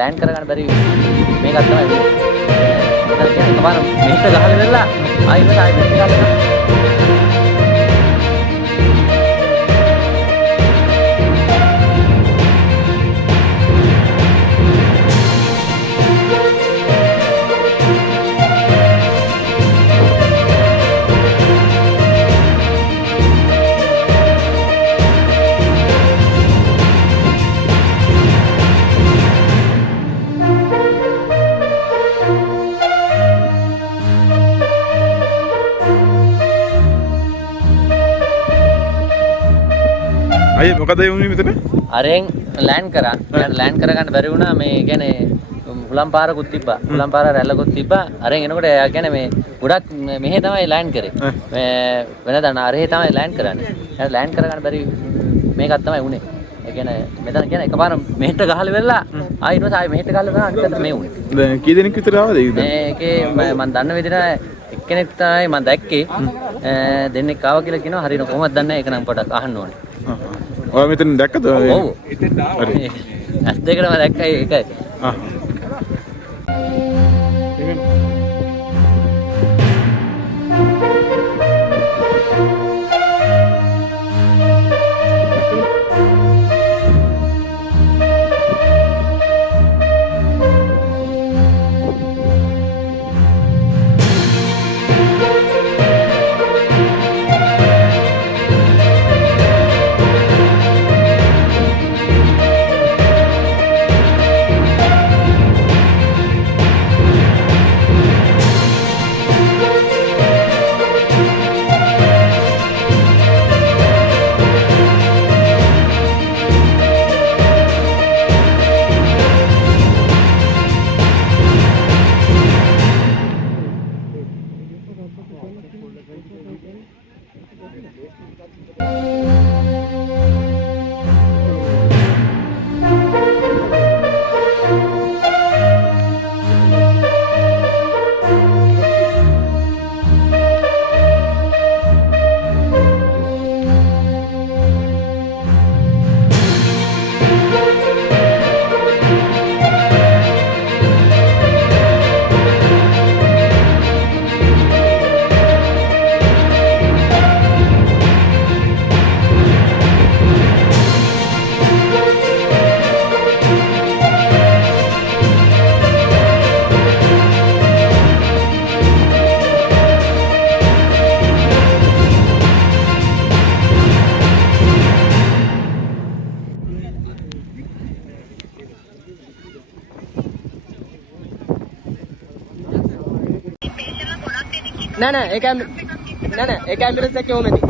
Land කරගන්න බැරි මේකක් තමයි මෙතන කියන්නේ එකපාර මෙහෙට ගහලා ඉවරලා ආයෙත් මෙහෙට ගහලා අය මොකද ඒ වුනේ මෙතන? අරෙන් ලෑන්ඩ් කරා. ලෑන්ඩ් කරගන්න බැරි වුණා මේ කියන්නේ හුලම් පාරකුත් තිබ්බා. හුලම් පාර රැල්ලකුත් තිබ්බා. අරෙන් එනකොට එයා කියන්නේ මේ ගොඩක් මෙහෙ තමයි ලෑන්ඩ් කරේ. මේ වෙනදා නාරේ තමයි ලෑන්ඩ් කරන්නේ. එයා ලෑන්ඩ් කරගන්න බැරි මේකක් තමයි උනේ. ඒ කියන්නේ මෙතන කියන්නේ එකපාර මෙහෙට ගහලා වෙලා ආයෙත් ආයෙ මෙහෙට ගහලා ගන්න අනිත් පැත්තට මේ උනේ. දැන් කී දෙනෙක් විතර ආවද ඒක? මේකේ මම දන්න විදිහට එක්කෙනෙක් තමයි මම දැක්කේ. දෙන්නෙක් ආවා කියලා කියනවා. හරියට කොහොමද දන්නේ? ඒක නම් පොඩක් අහන්න ඕනේ. ඔයා මෙතන දැක්කද? ඔව්. හරි. ඇස් දෙකටම දැක්කයි ඒකයි. නෑ ඒක නෑ ඒක ඇම්බියුලන්ස් එකේ ඕමෙදි.